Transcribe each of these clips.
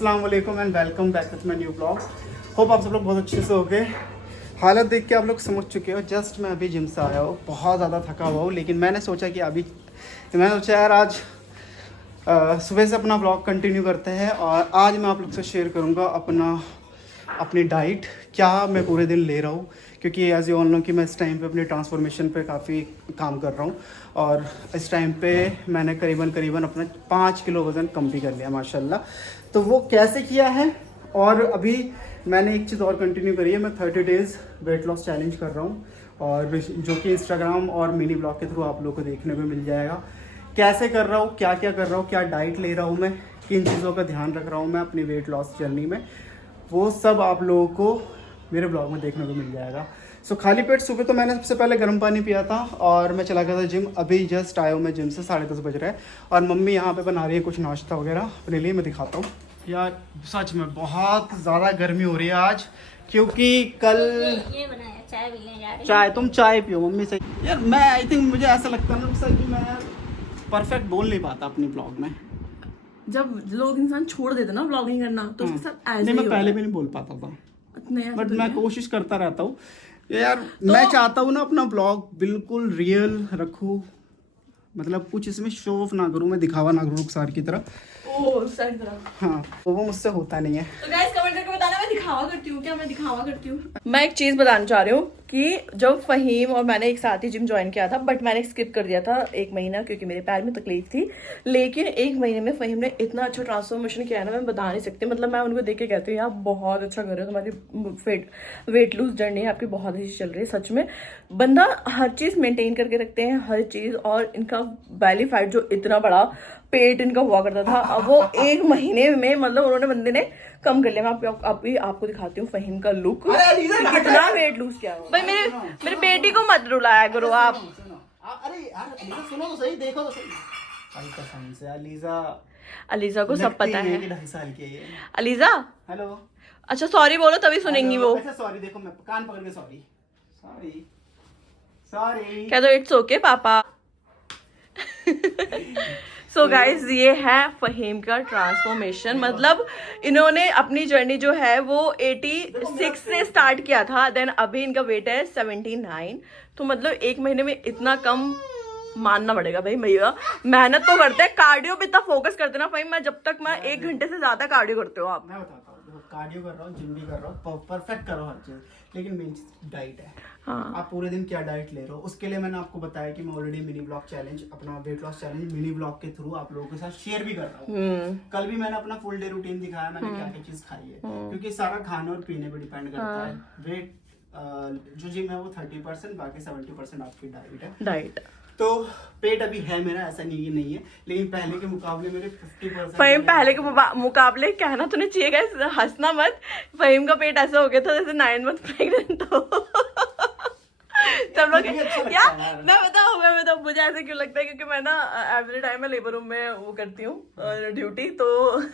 अस्सलाम वालेकुम and welcome back with my new blog. Hope आप सब लोग बहुत अच्छे से हो गए। हालत देख के आप लोग समझ चुके हो। जस्ट मैं अभी जिम से आया हूँ, बहुत ज़्यादा थका हुआ हूँ, लेकिन मैंने सोचा कि मैंने सोचा यार आज सुबह से अपना ब्लॉग कंटिन्यू करते हैं और आज मैं आप लोग से शेयर करूँगा अपनी डाइट, क्या मैं पूरे दिन ले रहा हूँ, क्योंकि एज यू ऑल नो कि मैं इस टाइम पे अपनी ट्रांसफॉर्मेशन पे काफ़ी काम कर रहा हूँ और इस टाइम पे मैंने करीबन अपना 5 किलो वज़न कम भी कर लिया माशाल्लाह। तो वो कैसे किया है, और अभी मैंने एक चीज़ और कंटिन्यू करी है, मैं 30 डेज़ वेट लॉस चैलेंज कर रहा हूँ और जो कि इंस्टाग्राम और मिनी ब्लॉग के थ्रू आप लोग को देखने को मिल जाएगा। कैसे कर रहा हूँ, क्या क्या कर रहा हूँ, क्या डाइट ले रहा हूँ मैं, किन चीज़ों का ध्यान रख रहा हूँ मैं अपनी वेट लॉस जर्नी में, वो सब आप लोगों को मेरे ब्लॉग में देखने को मिल जाएगा। सो खाली पेट सुबह तो मैंने सबसे पहले गर्म पानी पिया था और मैं चला गया था जिम। अभी जस्ट आया हूँ मैं जिम से, 10:30 बज रहा है और मम्मी यहाँ पे बना रही है कुछ नाश्ता वगैरह अपने लिए। मैं दिखाता हूँ यार, सच में बहुत ज़्यादा गर्मी हो रही है आज, क्योंकि कल ये बनाया चाय भी ले जा रही चाय, तुम चाय पियो मम्मी से। यार मैं आई थिंक मुझे ऐसा लगता है ना सर कि मैं परफेक्ट बोल नहीं पाता अपनी ब्लॉग में। जब लोग इंसान छोड़ देते ना व्लॉगिंग करना तो उसके साथ ऐसे नहीं, ही मैं पहले भी नहीं बोल पाता था, नया बट मैं कोशिश करता रहता हूँ यार। मैं चाहता हूँ ना अपना ब्लॉग बिल्कुल रियल रखूँ, मतलब कुछ इसमें शो ऑफ ना करूँ, मैं दिखावा ना करूँ रुखसार की तरह। ओ साइड तरफ। हाँ, तो वो मुझसे होता नहीं है। तो गाइस कमेंट करके बताना मैं दिखावा करती हूँ क्या, मैं दिखावा करती हूँ। मैं एक चीज बताना चाह रही हूँ कि जब फहीम और मैंने एक साथ ही जिम ज्वाइन किया था, बट मैंने स्किप कर दिया था 1 महीना क्योंकि मेरे पैर में तकलीफ थी। लेकिन 1 महीने में फहीम ने इतना अच्छा ट्रांसफॉर्मेशन किया है ना, मैं बता नहीं सकती। मतलब मैं उनको देख के कहती हूँ यार बहुत अच्छा कर रहे हो, तुम्हारी वेट लूज जर्नी है आपकी बहुत अच्छी चल रही है। सच में बंदा हर चीज मेंटेन करके रखते हैं, हर चीज। और इनका बैली फैट जो इतना बड़ा पेट इनका हुआ करता था, अब वो 1 महीने में मतलब उन्होंने बंदे ने कम कर लिया। मैं आपको दिखाती हूँ फहीम का लुक, कितना वेट लूज किया है। भाई मेरे बेटी को मत रुलाया करो आप। अरे यार सुनो तो सही, देखो तो सही। कसम से अलीजा को सब पता है। 2.5 साल की है अलीजा हेलो। अच्छा सॉरी बोलो तभी सुनेंगी वो। अच्छा सॉरी, देखो मैं कान पकड़ के सॉरी सॉरी कह दो इट्स ओके पापा। सो गाइज ये है फहीम का ट्रांसफॉर्मेशन। मतलब इन्होंने अपनी जर्नी जो है वो 86 से स्टार्ट किया था, देन अभी इनका वेट है 79। तो मतलब 1 महीने में इतना कम मानना पड़ेगा भाई। भैया मेहनत तो करते हैं, कार्डियो पे इतना फोकस करते ना भाई। मैं जब तक मैं 1 घंटे से ज्यादा कार्डियो करते हो आप। मैं बताता हूँ, देखो कार्डियो कर रहा हूँ, जिम भी कर रहा हूँ, परफेक्ट कर रहा हूँ हर चीज, लेकिन मेन चीज डाइट है। हाँ। आप पूरे दिन क्या डाइट ले रहे हो, उसके लिए मैंने आपको बताया कि मैं ऑलरेडी मिनी ब्लॉग चैलेंज, अपना weight loss challenge mini blog के थ्रू आप लोगों के साथ शेयर भी कर रहा हूँ। कल भी मैंने अपना फुल डे रूटीन दिखाया, मैंने क्या क्या चीज खाई है, क्योंकि सारा खाने और पीने पे डिपेंड करता है। वेट जो जिम है वो 30%, बाकी 70% आपकी डाइट है। तो पेट अभी है मेरा, ऐसा नहीं है, लेकिन पहले के मुकाबले मेरे 50%। फहीम पहले के मुकाबले कहना तो नहीं चाहिए गाइस, हंसना मत। फहीम का पेट ऐसा हो गया था जैसे 9 मंथ प्रेग्नेंट हो। सब लोग यार मैं बताऊँ मुझे ऐसे क्यों लगता है, क्योंकि मैं ना एवरी टाइम मैं लेबर रूम में वो करती हूँ ड्यूटी, तो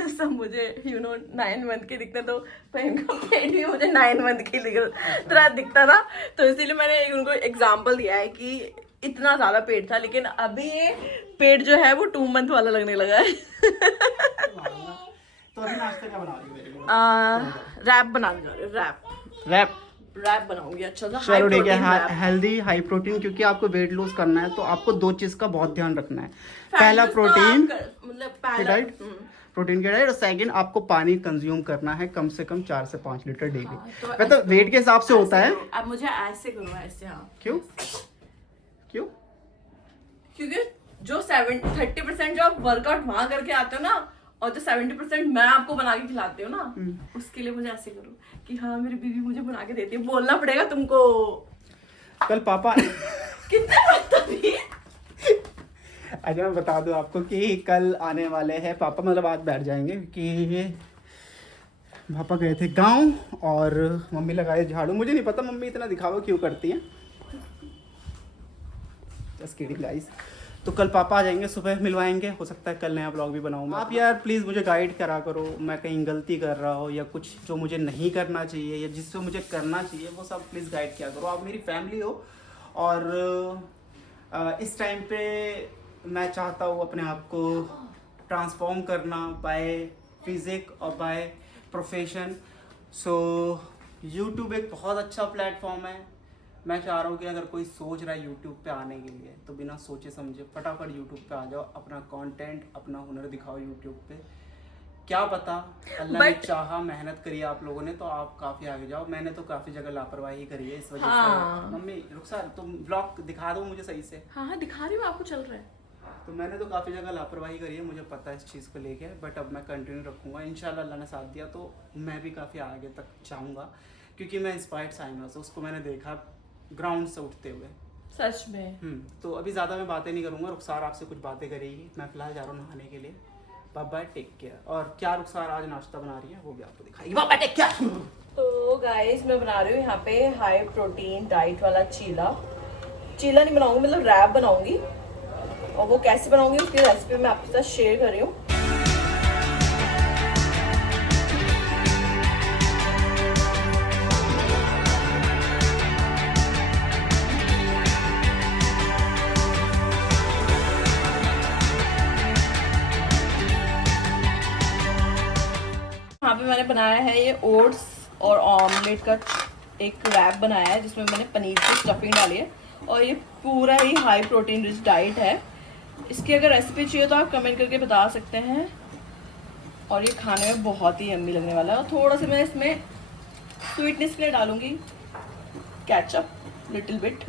सब मुझे 9 मंथ की दिखते, तो फहीम का पेट भी मुझे 9 मंथ की तरह दिखता था। तो इसीलिए मैंने उनको एग्जाम्पल दिया है कि इतना ज्यादा पेट था, लेकिन अभी ये पेट जो है वो 2 मंथ वाला लगने लगा है। तो अभी नाश्ता क्या बना रही हो मेरे लिए? रैप बना रैप बनाऊंगी अच्छा सा। चलो ठीक है, हेल्दी हाई प्रोटीन, क्योंकि आपको वेट लूज करना है तो आपको 2 चीज का बहुत ध्यान रखना है। पहला प्रोटीन मतलब डाइट, प्रोटीन की डाइट, और सेकंड आपको पानी कंज्यूम करना है कम से कम 4 से 5 लीटर डेली। मतलब वेट के हिसाब से होता है। अब मुझे ऐसे करो, ऐसे। हाँ क्यों? क्योंकि जो 30% जो आप वर्कआउट वहां करके आते हो ना, और जो 70% मैं आपको बना के खिलाती हूँ ना, उसके लिए मुझे ऐसे करो कि हाँ मेरी बीवी मुझे बना के देती है। बोलना पड़ेगा तुमको। कल पापा कितने अच्छा मैं बता दूं आपको कि कल आने वाले हैं पापा, मतलब आज बैठ जाएंगे कि पापा गए थे गांव और मम्मी लगाए झाड़ू। मुझे नहीं पता मम्मी इतना दिखावा क्यों करती हैं, जस्ट किडिंग गाइस। तो कल पापा आ जाएंगे, सुबह मिलवाएंगे, हो सकता है कल नया ब्लॉग भी बनाऊँ। आप यार प्लीज़ मुझे गाइड करा करो, मैं कहीं गलती कर रहा हो या कुछ जो मुझे नहीं करना चाहिए या जिससे मुझे करना चाहिए वो सब प्लीज़ गाइड किया करो। आप मेरी फैमिली हो और इस टाइम पे मैं चाहता हूँ अपने आप को ट्रांसफॉर्म करना बाय फिजिक और बाय प्रोफेशन। सो यूट्यूब एक बहुत अच्छा प्लेटफॉर्म है। मैं चाह रहा हूँ कि अगर कोई सोच रहा है यूट्यूब पे आने के लिए तो बिना सोचे समझे फटाफट यूट्यूब पे आ जाओ, अपना कंटेंट अपना हुनर दिखाओ यूट्यूब पे। क्या पता अल्लाह ने चाहा, मेहनत करी आप लोगों ने तो आप काफ़ी आगे जाओ। मैंने तो काफ़ी जगह लापरवाही करी है इस वजह से। मम्मी रुखसार तुम ब्लॉग दिखा दो मुझे सही से। हाँ दिखा रही हूँ, आपको चल रहा है। तो मैंने तो काफ़ी जगह लापरवाही करी है, मुझे पता है इस चीज़ को लेके, बट अब मैं कंटिन्यू रखूँगा। इंशाल्लाह अल्लाह ने साथ दिया तो मैं भी काफ़ी आगे तक जाऊँगा, क्योंकि मैं इंस्पायर्ड साइमा से उसको मैंने देखा ग्राउंड से उठते हुए सच में। तो अभी ज़्यादा मैं बातें नहीं करूँगा, रुखसार आपसे कुछ बातें करेगी। मैं फिलहाल जा रहा हूँ नहाने के लिए। Bye bye, take care. और क्या रुखसार आज नाश्ता बना रही है वो भी आपको दिखाएगी। Bye bye, take care. तो गाइस मैं बना रही हूँ यहाँ पे हाई प्रोटीन डाइट वाला चीला नहीं बनाऊंगी, मतलब रैप बनाऊंगी। और वो कैसे बनाऊंगी उसकी रेसिपी मैं आपके साथ शेयर कर रही हूँ। यहाँ पे मैंने बनाया है ये ओट्स और ऑमलेट का एक रैप बनाया है, जिसमें मैंने पनीर की स्टफिंग डाली है। और ये पूरा ही हाई प्रोटीन रिच डाइट है। इसकी अगर रेसिपी चाहिए तो आप कमेंट करके बता सकते हैं। और ये खाने में बहुत ही यम्मी लगने वाला है। और थोड़ा सा मैं इसमें स्वीटनेस के लिए डालूंगी केचप, लिटिल बिट।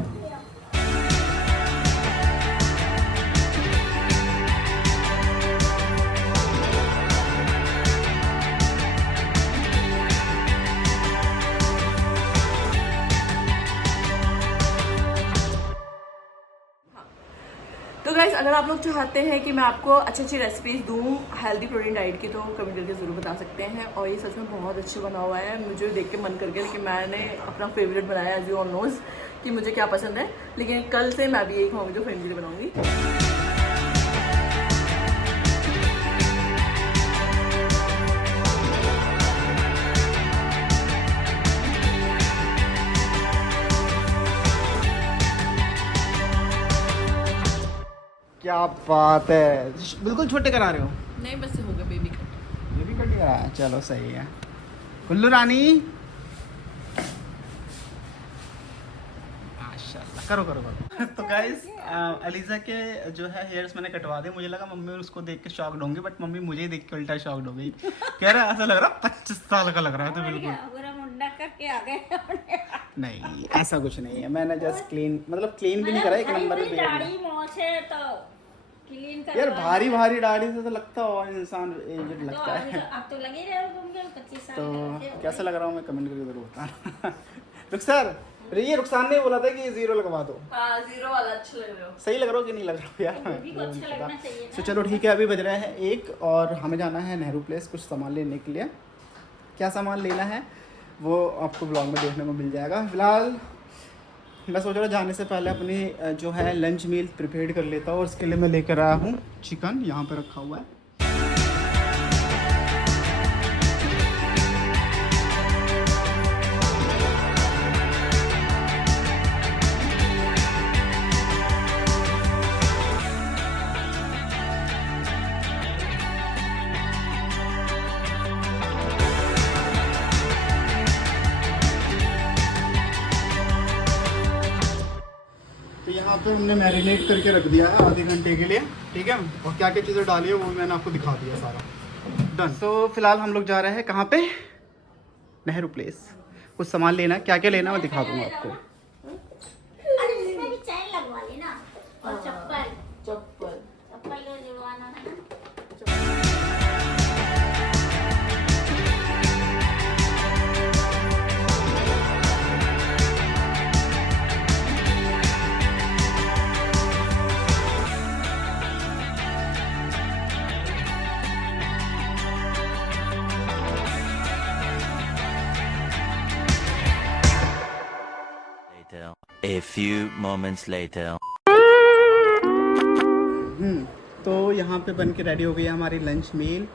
तो गाइस अगर आप लोग चाहते हैं कि मैं आपको अच्छी अच्छी रेसिपीज दूँ हेल्दी प्रोटीन डाइट की, तो कमेंट करके ज़रूर बता सकते हैं। और ये सच में बहुत अच्छे बना हुआ है, मुझे देख के मन कर गया कि मैंने अपना फेवरेट बनाया है। एज यू ऑल नोज कि मुझे क्या पसंद है, लेकिन कल से मैं भी यही खाऊंगी जो फ्रेंड के लिए बनाऊंगी। क्या बात है, बिल्कुल छोटे करा रहे हो? नहीं बस हो गया बेबी कट। बेबी कट करा है, चलो सही है। कुल्लू रानी माशाल्लाह, करो करो करो। तो गाइस अलीजा के जो है हेयर्स मैंने कटवा दिए। मुझे लगा मम्मी उसको देख के शॉक्ड होंगी, बट मम्मी मुझे ही देख के उल्टा शॉक्ड हो गई। कह रहा ऐसा लग रहा 25 साल का लग रहा है। तो बिल्कुल पूरा मुंडा करके आ गए। नहीं, ऐसा कुछ नहीं है। मैंने जस्ट क्लीन, मतलब क्लीन भी नहीं करा, एक नंबर पे दाढ़ी मोछ है तो क्लीन कर। यार भारी भारी दाढ़ी से तो लगता हो इंसान एजेड लगता है। अब तो लगे रहे हो तुम 25 साल तो कैसा लग रहा हूँ मैं कमेंट करके जरूर बताना। रुखसार, ये रुखसार ने बोला था कि 0 लगवा दो। हाँ 0 वाला अच्छा लग रहा हो। सही लग रहा हो कि नहीं लग रहा हो यार? भी को अच्छा लगना चाहिए तो चलो ठीक है, अभी बज रहा है 1 और हमें जाना है नेहरू प्लेस कुछ सामान लेने के लिए। क्या सामान लेना है वो आपको ब्लॉग में देखने को मिल जाएगा। फिलहाल मैं सोच रहा जाने से पहले अपनी जो है लंच मील प्रिपेयर कर लेता हूँ, और उसके लिए मैं लेकर आया हूँ चिकन, यहाँ पे रखा हुआ है। तो यहाँ पे हमने मैरिनेट करके रख दिया है आधे घंटे के लिए, ठीक है। और क्या क्या चीज़ें डाली है वो मैंने आपको दिखा दिया सारा, डन। तो फिलहाल हम लोग जा रहे हैं कहाँ पे? नेहरू प्लेस। कुछ सामान लेना है, क्या क्या लेना है मैं दिखा दूँगा आपको। अरे इसमें भी चैन लगवा लेना और चप्पल चप्पल जुड़वाना है। A few moments later. तो यहाँ पे बन के रेडी हो गई है हमारी लंच मील,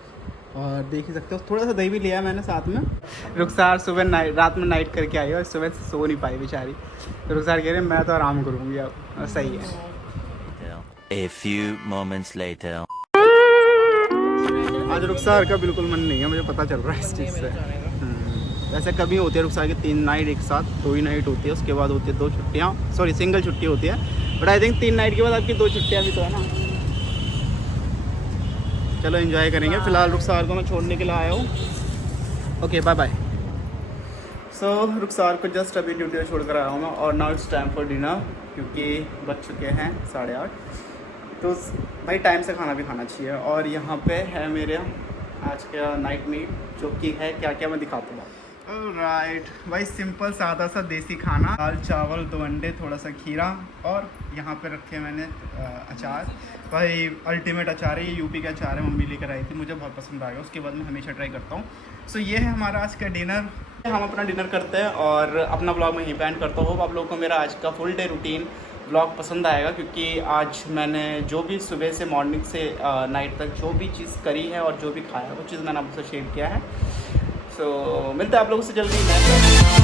और देख ही सकते हो थोड़ा सा दही भी लिया मैंने साथ में। रुखसार सुबह रात में नाइट करके आई और सुबह से सो नहीं पाई बेचारी, तो रुखसार कह रहे मैं तो आराम करूँगी अब। सही है। A few moments later. आज रुखसार का बिल्कुल मन नहीं है, मुझे पता चल रहा है इस चीज़ से। वैसे कभी होती है रुखसार की 3 नाइट एक साथ, 2 ही नाइट होती है, उसके बाद होती है 2 छुट्टियाँ, सॉरी सिंगल छुट्टी होती है, बट आई थिंक 3 नाइट के बाद आपकी 2 छुट्टियाँ भी तो है ना। चलो एंजॉय करेंगे। फिलहाल रुखसार को मैं छोड़ने के लिए आया हूँ। Okay bye bye. So Rukhsar को जस्ट अभी ड्यूटी से छोड़ कर आया हूँ मैं, और now it's time for dinner, क्योंकि बज चुके हैं 8:30। तो भाई टाइम से खाना भी खाना चाहिए। और यहाँ पे है मेरे आज का नाइट मील, जो कि है क्या क्या मैं दिखाता हूँ। राइट भाई, सिंपल सादा सा देसी खाना, दाल चावल 2 अंडे, थोड़ा सा खीरा, और यहाँ पे रखे मैंने अचार। भाई अल्टीमेट अचार है ये, यूपी का अचार है, मम्मी लेकर आई थी, मुझे बहुत पसंद आ गया, उसके बाद मैं हमेशा ट्राई करता हूँ। सो ये है हमारा आज का डिनर। हम अपना डिनर करते हैं और अपना ब्लॉग में यहीं पे एंड करता हूँ। आप लोगों को मेरा आज का फुल डे रूटीन ब्लॉग पसंद आएगा, क्योंकि आज मैंने जो भी सुबह से मॉर्निंग से नाइट तक जो भी चीज़ करी है और जो भी खाया है वो चीज़ मैंने आपसे शेयर किया है। सो मिलते हैं आप लोगों से जल्दी।